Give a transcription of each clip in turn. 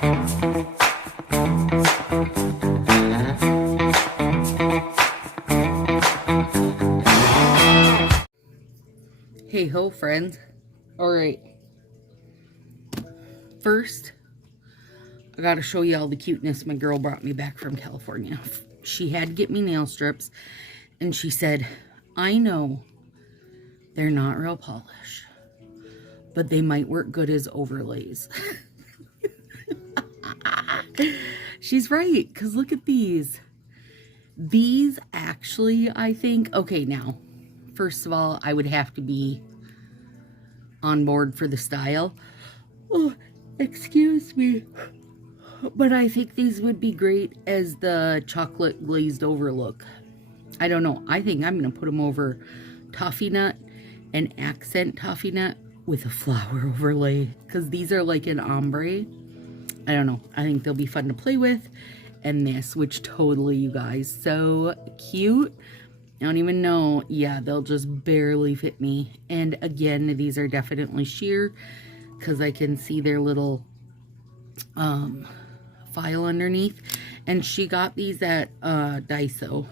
Hey ho, friends. Alright. First, I gotta show you all the cuteness my girl brought me back from California. She had to get me nail strips, and she said, I know they're not real polish, but they might work good as overlays. She's right, because look at these. These actually, I think, okay, now, first of all, I would have to be on board for the style. Oh, excuse me. But I think these would be great as the chocolate glazed over look. I don't know. I think I'm going to put them over toffee nut and accent toffee nut with a flower overlay, because these are like an ombre. I don't know. I think they'll be fun to play with. And this, which totally, you guys, so cute. I don't even know. Yeah, they'll just barely fit me. And again, these are definitely sheer, because I can see their little file underneath. And she got these at Daiso.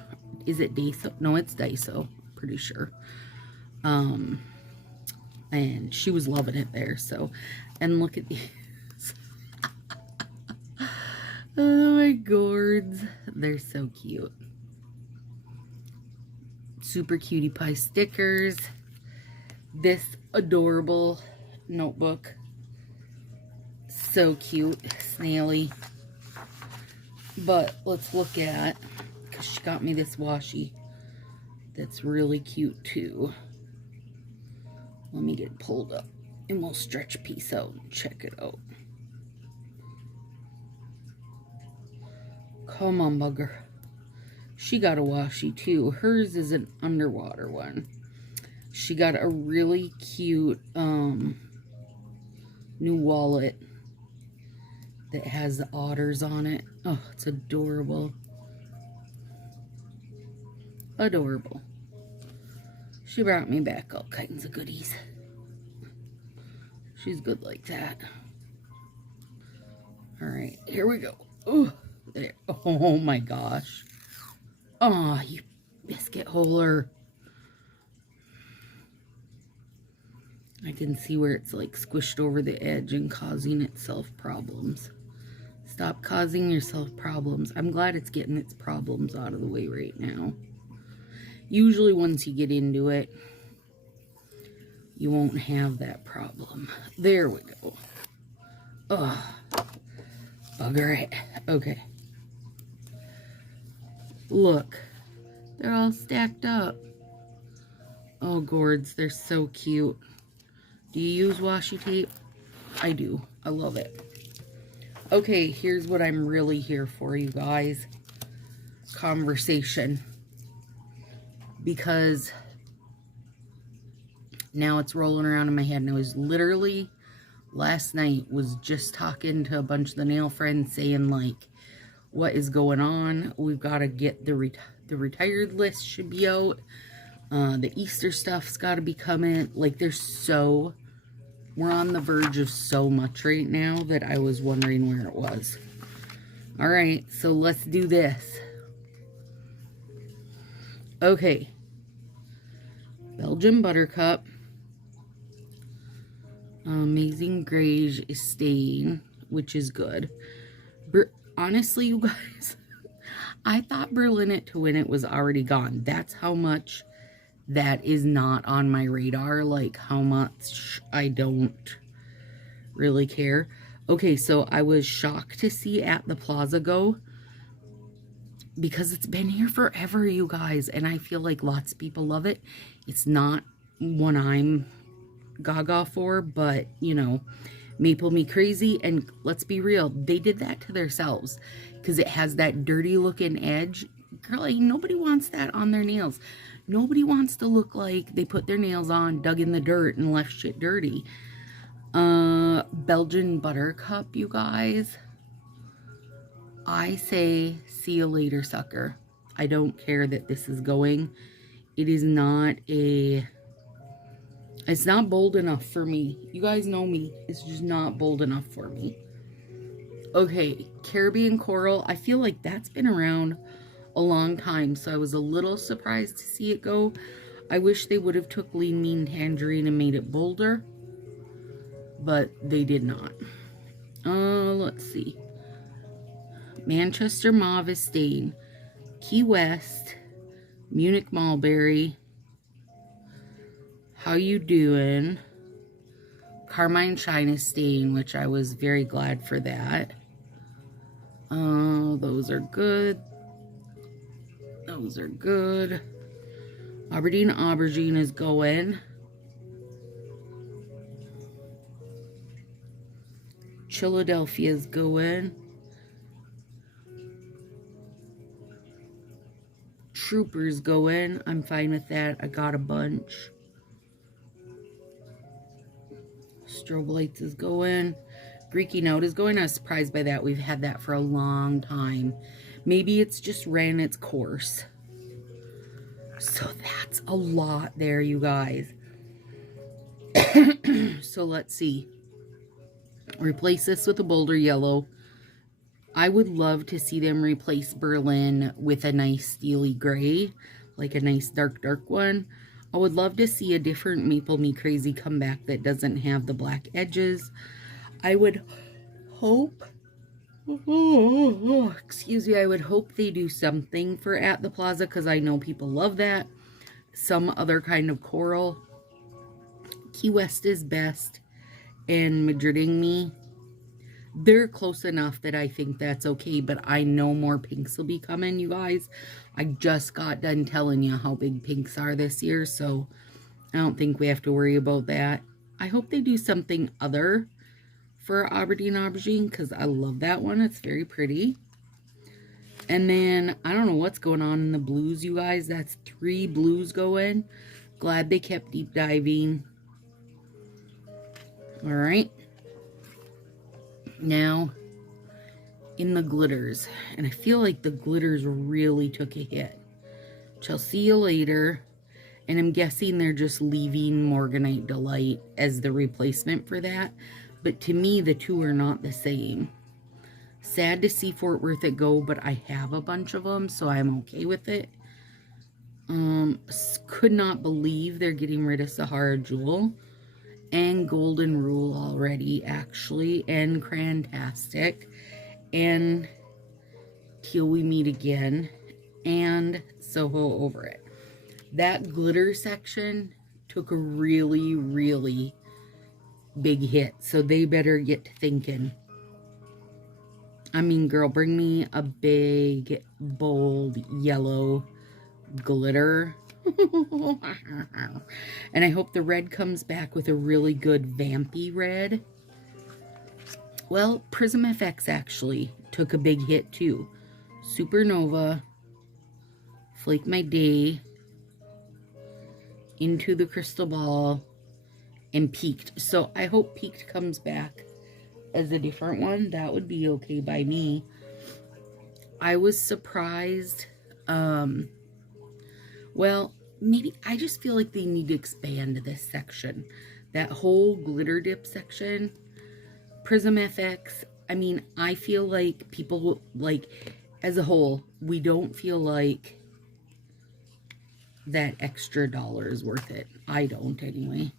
Is it Daiso? No, it's Daiso. Pretty sure. And she was loving it there. So, and look at these. Oh my gourds. They're so cute. Super cutie pie stickers. This adorable notebook. So cute. Snaily. But let's look at, because she got me this washi that's really cute too. Let me get it pulled up and we'll stretch a piece out and check it out. Come on, bugger. She got a washi too. Hers is an underwater one. She got a really cute new wallet that has the otters on it. Oh, it's adorable. Adorable. She brought me back all kinds of goodies. She's good like that. Alright, here we go. Oh, there. Oh my gosh. Oh, you biscuit holer. I can see where it's like squished over the edge and causing itself problems. Stop causing yourself problems. I'm glad it's getting its problems out of the way right now. Usually once you get into it, you won't have that problem. There we go. Ugh. Bugger it. Okay. Look. They're all stacked up. Oh, gourds. They're so cute. Do you use washi tape? I do. I love it. Okay, here's what I'm really here for, you guys. Conversation. Because now it's rolling around in my head. And I was literally, last night, was just talking to a bunch of the nail friends saying, like, what is going on? We've got to get the retired list should be out. The Easter stuff's got to be coming. Like, we're on the verge of so much right now that I was wondering where it was. All right, so let's do this. Okay. Belgian Buttercup. Amazing Graze is staying, which is good. Honestly, you guys, I thought Berlin It to Win It was already gone. That's how much that is not on my radar. Like, how much I don't really care. Okay, so I was shocked to see At the Plaza go, because it's been here forever, you guys, and I feel like lots of people love it. It's not one I'm gaga for, but, you know, maple me crazy. And let's be real, they did that to themselves, because it has that dirty looking edge. Girlie, nobody wants that on their nails. Nobody wants to look like they put their nails on, dug in the dirt, and left shit dirty. Belgian Buttercup, you guys. I say, see you later, sucker. I don't care that this is going. It is not it's not bold enough for me. You guys know me. It's just not bold enough for me. Okay, Caribbean Coral. I feel like that's been around a long time, so I was a little surprised to see it go. I wish they would have took Lean Mean Tangerine and made it bolder, but they did not. Let's see. Manchester Mauve is staying. Key West, Munich Mulberry. How you doing? Carmine Shine is staying, which I was very glad for that. Those are good. Those are good. Aberdeen Aubergine is going. Philadelphia is going. Troopers going. I'm fine with that. I got a bunch. Strobe Lights is going. Greeky Note is going. I was surprised by that. We've had that for a long time. Maybe it's just ran its course. So that's a lot there, you guys. So let's see. Replace this with a bolder yellow. I would love to see them replace Berlin with a nice steely gray, like a nice dark one. I would love to see a different Maple Me Crazy come back that doesn't have the black edges. I would hope, excuse me, I would hope they do something for At the Plaza, because I know people love that. Some other kind of coral. Key West is best, and Madriding Me. They're close enough that I think that's okay, but I know more pinks will be coming, you guys. I just got done telling you how big pinks are this year, so I don't think we have to worry about that. I hope they do something other for Aberdeen Aubergine, because I love that one. It's very pretty. And then, I don't know what's going on in the blues, you guys. That's 3 blues going. Glad they kept deep diving. All right. Now, in the glitters, and I feel like the glitters really took a hit. Shall See You Later, and I'm guessing they're just leaving Morganite Delight as the replacement for that, but to me, the two are not the same. Sad to see Fort Worth it go, but I have a bunch of them, so I'm okay with it. Could not believe they're getting rid of Sahara Jewel. And Golden Rule already, actually, and Crantastic, and Till We Meet Again, and Soho Over It. That glitter section took a really, really big hit, so they better get to thinking. I mean, girl, bring me a big, bold, yellow glitter. And I hope the red comes back with a really good vampy red. Well, Prism FX actually took a big hit too. Supernova, Flake My Day, Into the Crystal Ball, and Peaked. So I hope Peaked comes back as a different one. That would be okay by me. I was surprised. Well, maybe I just feel like they need to expand this section. That whole glitter dip section. Prism FX. I mean, I feel like people, like, as a whole, we don't feel like that extra dollar is worth it. I don't, anyway.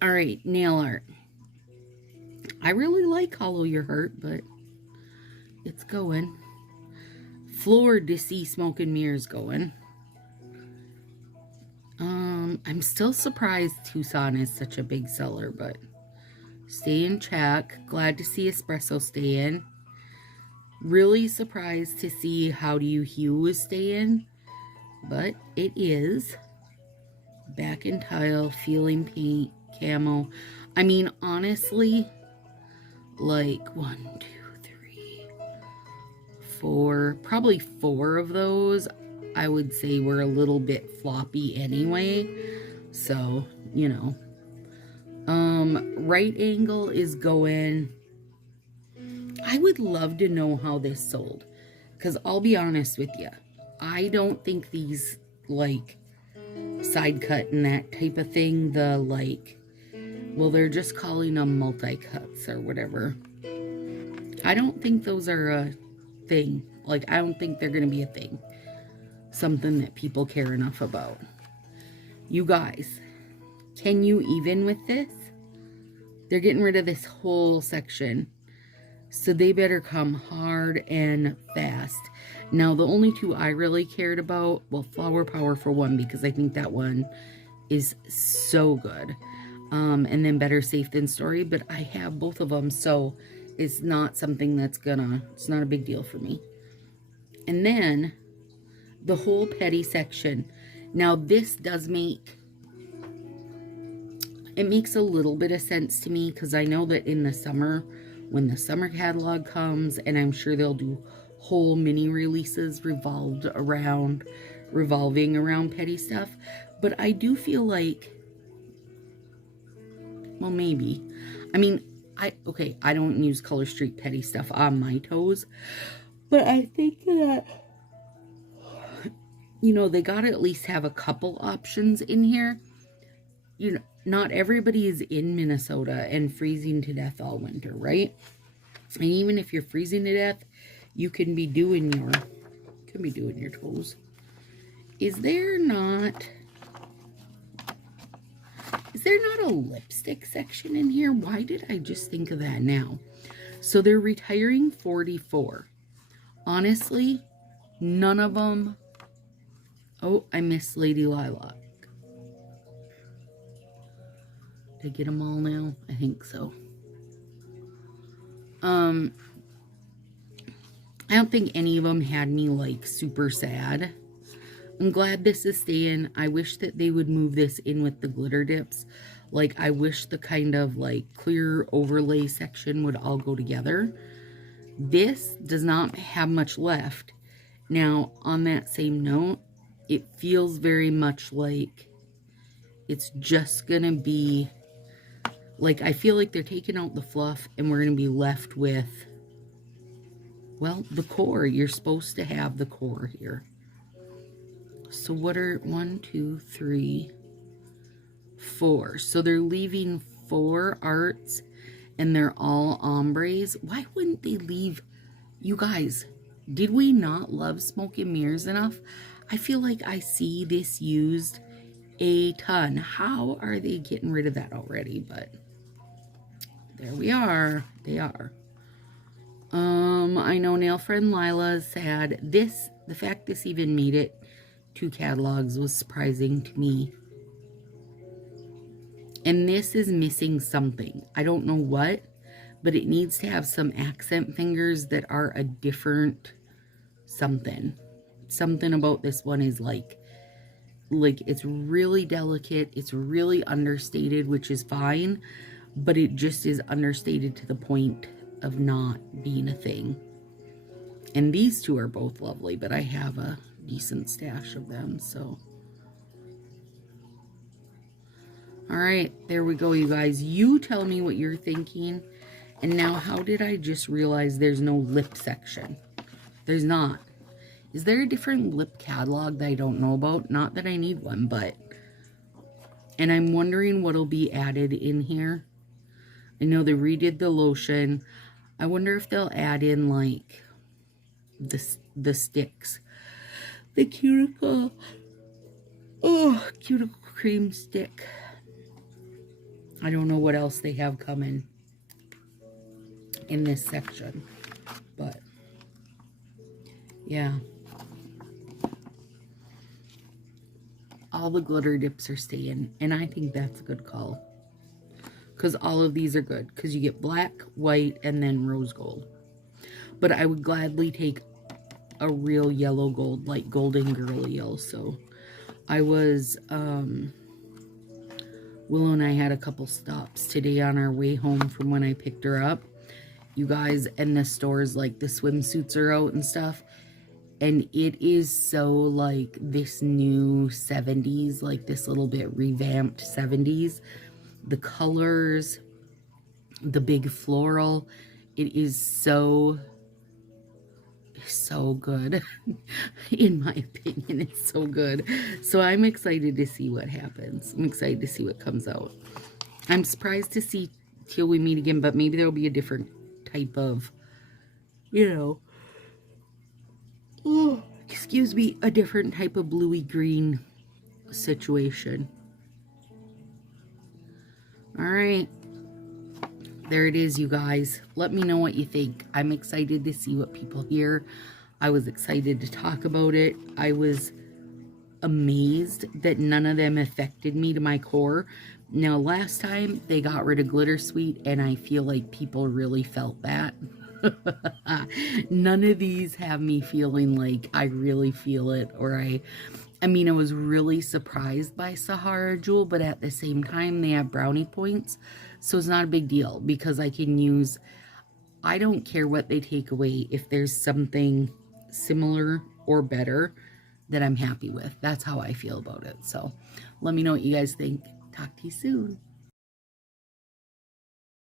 All right, nail art. I really like Hollow Your Heart, but it's going. Floored to see Smoke and Mirrors going. I'm still surprised Tucson is such a big seller, but stay in check. Glad to see Espresso stay in. Really surprised to see How Do You Hue is staying, but it is. Back in Tile, Feeling Paint, Camo. I mean, honestly, like 1, 2, 3, 4, probably 4 of those I would say were a little bit floppy anyway. So, you know. Right Angle is going. I would love to know how this sold. Because I'll be honest with you. I don't think these, like, side cut and that type of thing, the, like, well, they're just calling them multi-cuts or whatever. I don't think those are a thing. Like, I don't think they're going to be a thing. Something that people care enough about. You guys, can you even with this? They're getting rid of this whole section. So they better come hard and fast. Now, the only two I really cared about, well, Flower Power for one, because I think that one is so good. And then Better Safe Than Sorry, but I have both of them, so it's not something that's it's not a big deal for me. And then the whole petty section. Now, this does it makes a little bit of sense to me, because I know that in the summer, when the summer catalog comes, and I'm sure they'll do whole mini releases revolving around petty stuff. But I do feel like, well, maybe. I mean, I don't use Color Street petty stuff on my toes, but I think that, you know, they gotta at least have a couple options in here. You know, not everybody is in Minnesota and freezing to death all winter, right? And even if you're freezing to death, you can be doing your toes. Is there not a lipstick section in here? Why did I just think of that now? So they're retiring 44. Honestly, none of them. Oh, I missed Lady Lilac. Did I get them all now? I think so. I don't think any of them had me like super sad. I'm glad this is staying. I wish that they would move this in with the glitter dips. Like, I wish the kind of like clear overlay section would all go together. This does not have much left. Now, on that same note, it feels very much like it's just gonna be like, I feel like they're taking out the fluff and we're gonna be left with, well, the core. You're supposed to have the core here. So what are 1, 2, 3, 4? So they're leaving 4 arts and they're all ombres. Why wouldn't they leave? You guys, did we not love Smoke and Mirrors enough? I feel like I see this used a ton. How are they getting rid of that already? But there we are. They are. I know Nail Friend Lila's sad. The fact this even made it 2 catalogs was surprising to me. And this is missing something. I don't know what, but it needs to have some accent fingers that are a different something. Something about this one is like it's really delicate. It's really understated, which is fine, but it just is understated to the point of not being a thing. And these two are both lovely, but I have a decent stash of them, so. All right, there we go, you guys. You tell me what you're thinking. And now, how did I just realize there's no lip section? There's not. Is there a different lip catalog that I don't know about? Not that I need one, but. And I'm wondering what'll be added in here. I know they redid the lotion. I wonder if they'll add in, like, the sticks. The cuticle. Oh, cuticle cream stick. I don't know what else they have coming in this section, but yeah. All the glitter dips are staying, and I think that's a good call. Because all of these are good, because you get black, white, and then rose gold. But I would gladly take a real yellow gold, like Golden Girly also. I was, Willow and I had a couple stops today on our way home from when I picked her up. You guys, and the stores, like, the swimsuits are out and stuff. And it is so, like, this new 70s, like, this little bit revamped 70s. The colors, the big floral, it is so good. In my opinion, it's so good. So I'm excited to see what happens. I'm excited to see what comes out. I'm surprised to see Till We Meet Again, but maybe there'll be a different type of you know, oh, excuse me, a different type of bluey green situation. All right. There it is, you guys. Let me know what you think. I'm excited to see what people hear. I was excited to talk about it. I was amazed that none of them affected me to my core. Now, last time they got rid of Glitter Sweet, and I feel like people really felt that. None of these have me feeling like I really feel it, or I mean, I was really surprised by Sahara Jewel, but at the same time, they have brownie points, so it's not a big deal because I can use, I don't care what they take away if there's something similar or better that I'm happy with. That's how I feel about it. So let me know what you guys think. Talk to you soon.